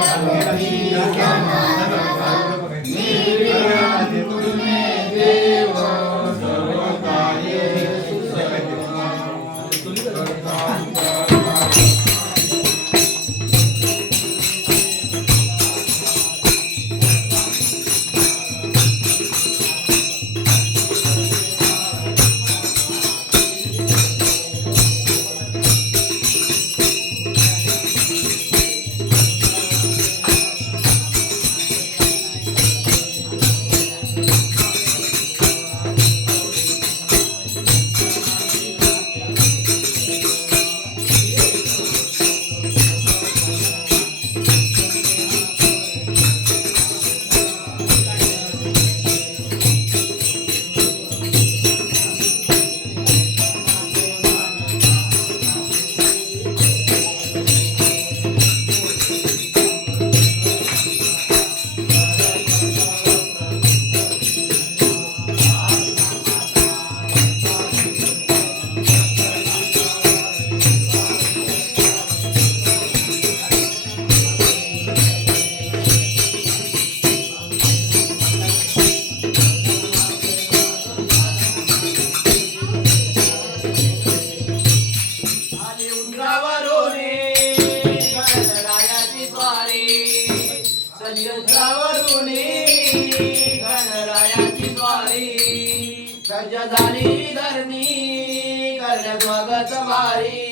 la mia vita झाली धरणी स्वागत मारी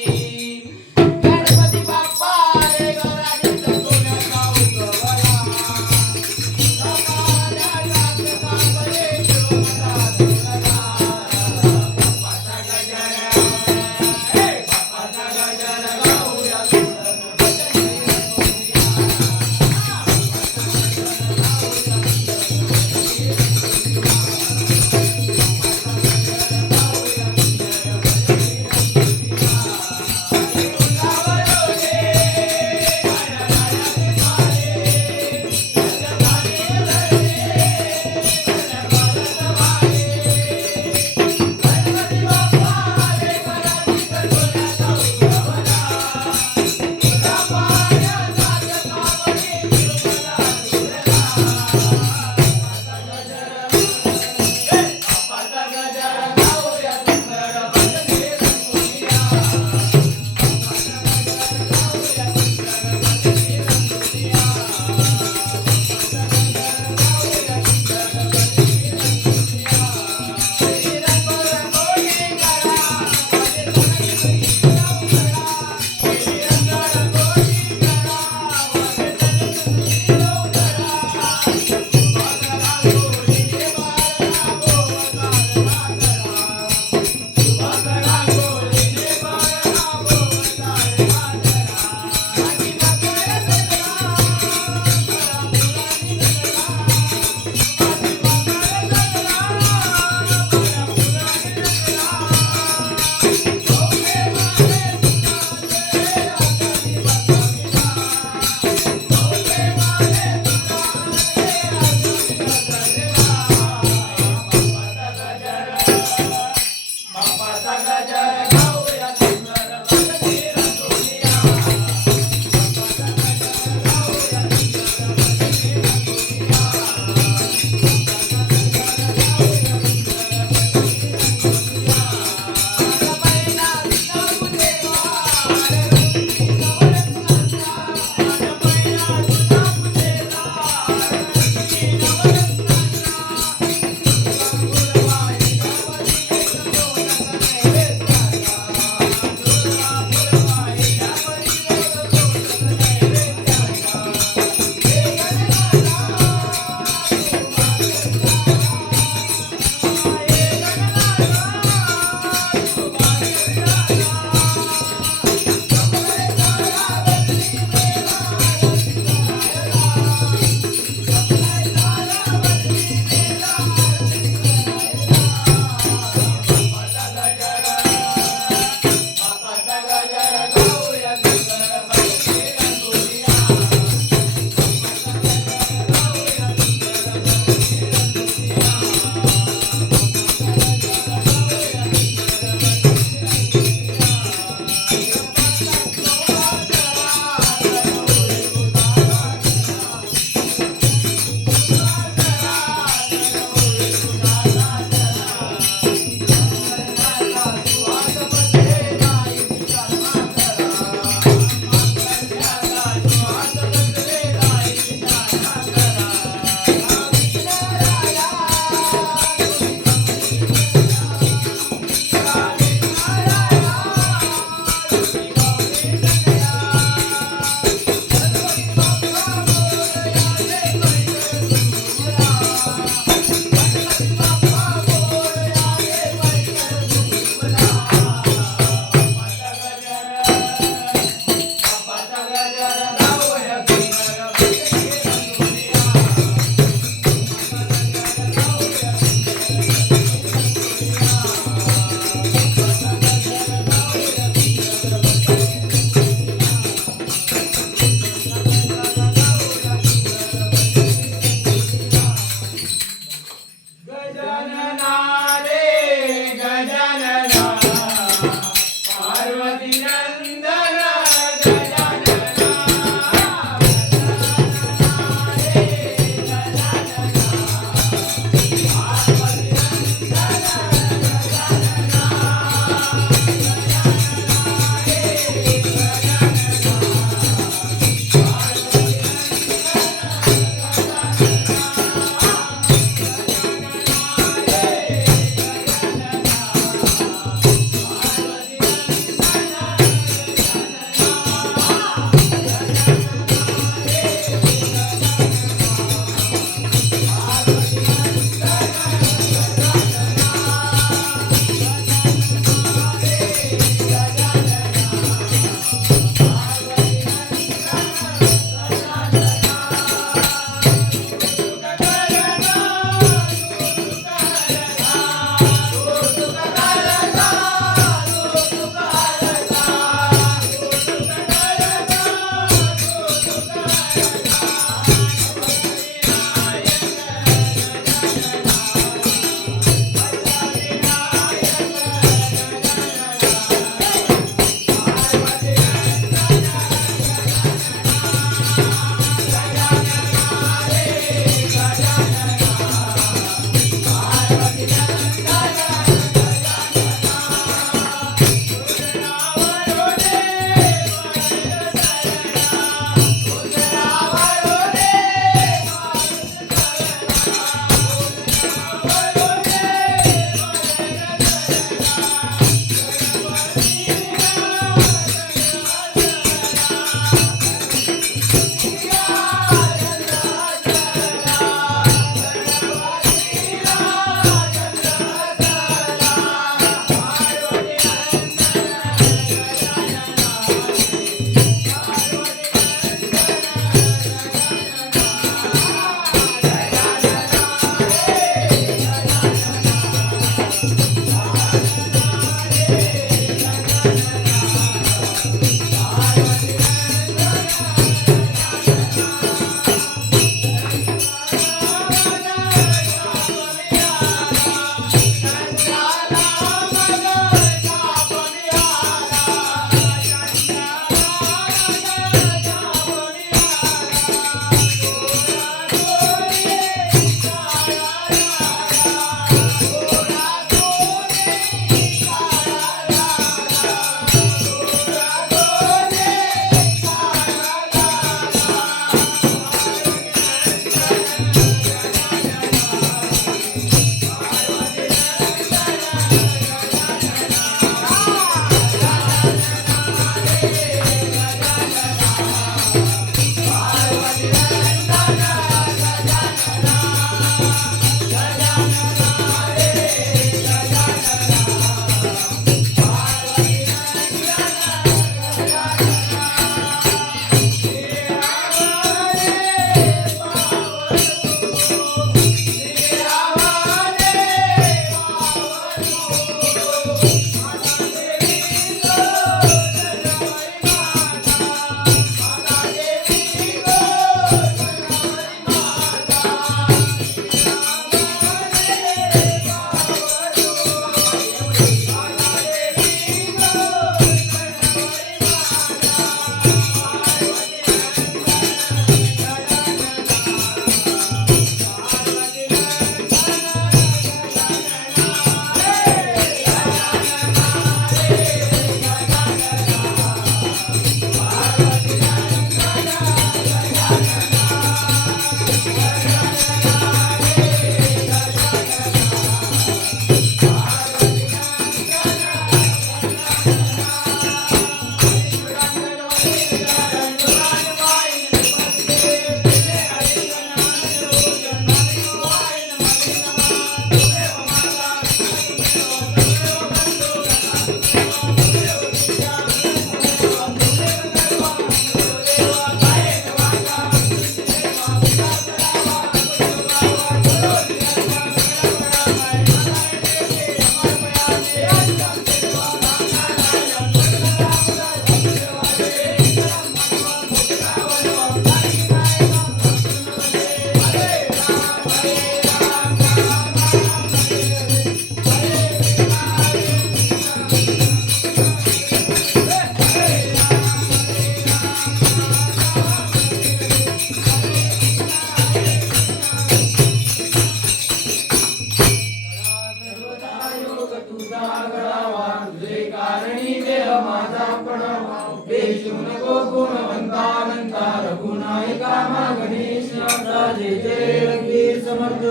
देशू नको गुणवंतानंता रघुनायका मा गणेशाचा जय जय रघुवीर समर्थ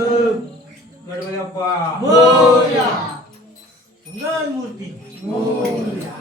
गणपती बाप्पा मोरया. मंगल मूर्ती मोरया.